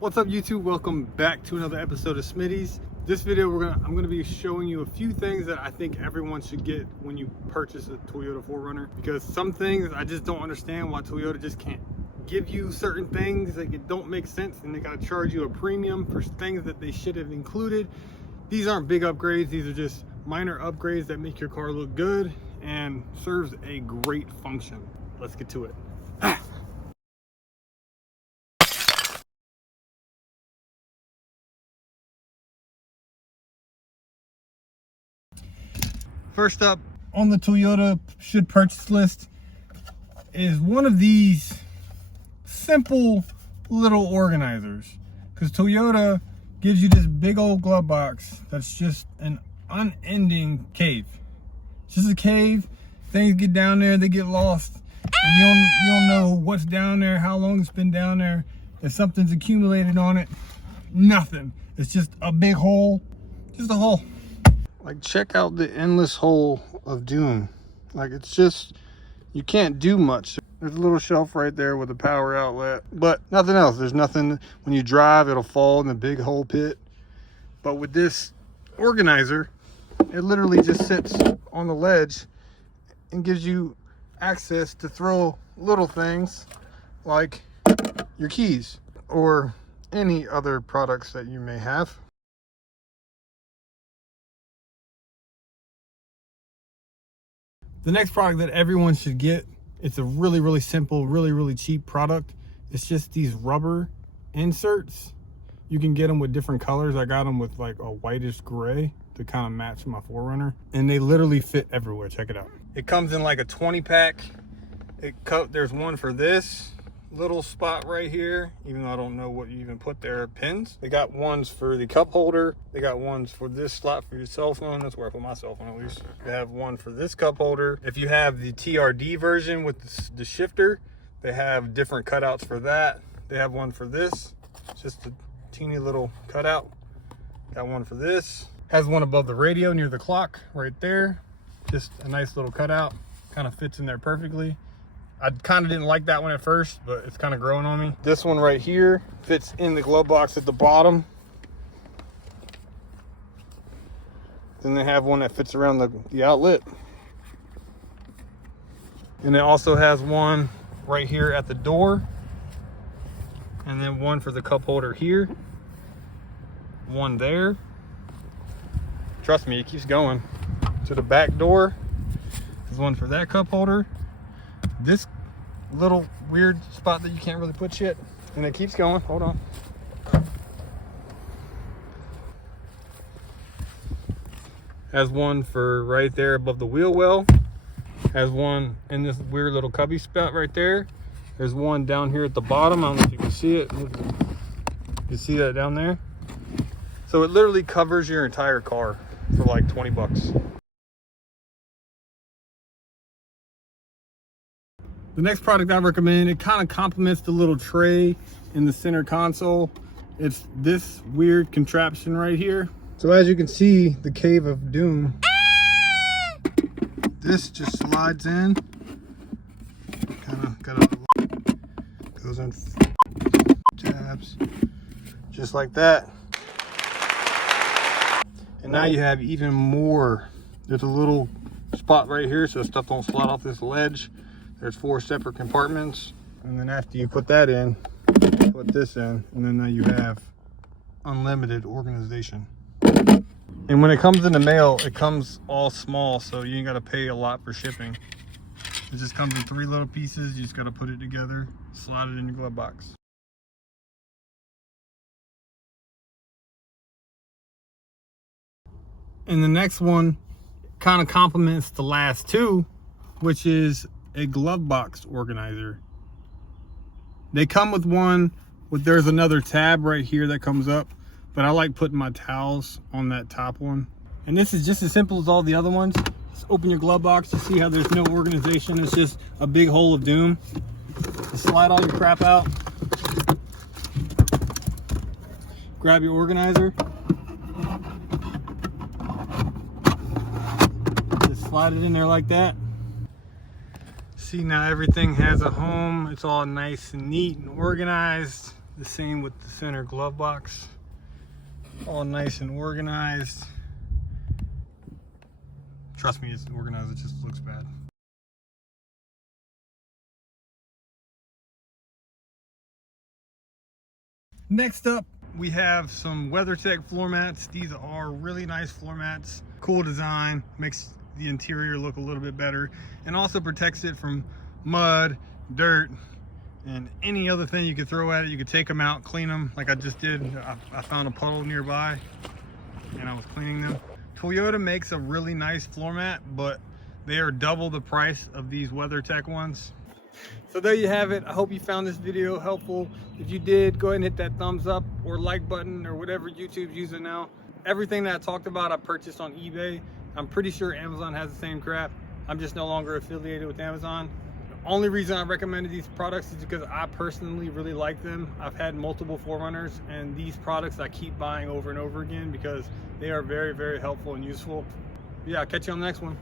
What's up YouTube? Welcome back to another episode of Smitty's. This video I'm gonna be showing you a few things that I think everyone should get when you purchase a Toyota 4Runner, because some things I just don't understand why Toyota just can't give you certain things. Like, it don't make sense, and they gotta charge you a premium for things that they should have included. These aren't big upgrades, these are just minor upgrades that make your car look good and serves a great function. Let's get to it. First up on the Toyota should purchase list is one of these simple little organizers, because Toyota gives you this big old glove box that's just an unending cave. It's just a cave. Things get down there, they get lost, and you don't know what's down there, how long it's been down there, if something's accumulated on it. Nothing. It's just a big hole, just a hole. Like, check out the endless hole of doom. Like, it's just, you can't do much. There's a little shelf right there with a power outlet, but nothing else. There's nothing. When you drive, it'll fall in the big hole pit. But with this organizer, it literally just sits on the ledge and gives you access to throw little things like your keys or any other products that you may have. The next product that everyone should get, it's a really simple, really cheap product. It's just these rubber inserts. You can get them with different colors. I got them with like a whitish gray to kind of match my 4Runner, and they literally fit everywhere. Check it out. It comes in like a 20 pack. There's one for this little spot right here, even though I don't know what you even put there, pins. They got ones for the cup holder. They got ones for this slot for your cell phone. That's where I put my cell phone, at least. They have one for this cup holder. If you have the TRD version with the shifter, they have different cutouts for that. They have one for this. It's just a teeny little cutout. Got one for this. Has one above the radio near the clock right there. Just a nice little cutout. Kind of fits in there perfectly. I kind of didn't like that one at first, but it's kind of growing on me. This one right here fits in the glove box at the bottom. Then they have one that fits around the outlet. And it also has one right here at the door. And then one for the cup holder here. One there. Trust me, it keeps going. To the back door, there's one for that cup holder. This little weird spot that you can't really put shit, and it keeps going. Hold on. Has one for right there above the wheel well. Has one in this weird little cubby spot right there. There's one down here at the bottom. I don't know if you can see it. You see that down there? So it literally covers your entire car for like 20 bucks. The next product I recommend, it kind of complements the little tray in the center console. It's this weird contraption right here. So as you can see, the cave of doom. This just slides in. Kind of got a, goes in tabs, just like that. And now you have even more. There's a little spot right here so stuff don't slide off this ledge. There's 4 separate compartments, and then after you put that in, put this in, and then now you have unlimited organization. And when it comes in the mail, it comes all small, so you ain't gotta pay a lot for shipping. It just comes in 3 little pieces. You just gotta put it together, slide it in your glove box. And the next one kind of complements the last two, which is a glove box organizer. They come with one with, there's another tab right here that comes up, but I like putting my towels on that top one. And this is just as simple as all the other ones. Just open your glove box to see how there's no organization. It's just a big hole of doom. Just slide all your crap out. Grab your organizer. Just slide it in there like that. See, now everything has a home. It's all nice and neat and organized. The same with the center glove box. All nice and organized. Trust me, it's organized, it just looks bad. Next up, we have some WEATHERTECH floor mats. These are really nice floor mats. Cool design, makes the interior look a little bit better, and also protects it from mud, dirt, and any other thing you could throw at it. You could take them out, clean them like I just did. I found a puddle nearby and I was cleaning them. Toyota makes a really nice floor mat, but they are double the price of these WEATHERTECH ones. So there you have it. I hope you found this video helpful. If you did, go ahead and hit that thumbs up or like button or whatever YouTube's using now. Everything that I talked about, I purchased on eBay. I'm pretty sure Amazon has the same crap. I'm just no longer affiliated with Amazon. The only reason I recommended these products is because I personally really like them. I've had multiple 4Runners, and these products I keep buying over and over again because they are very, very helpful and useful. Yeah, I'll catch you on the next one.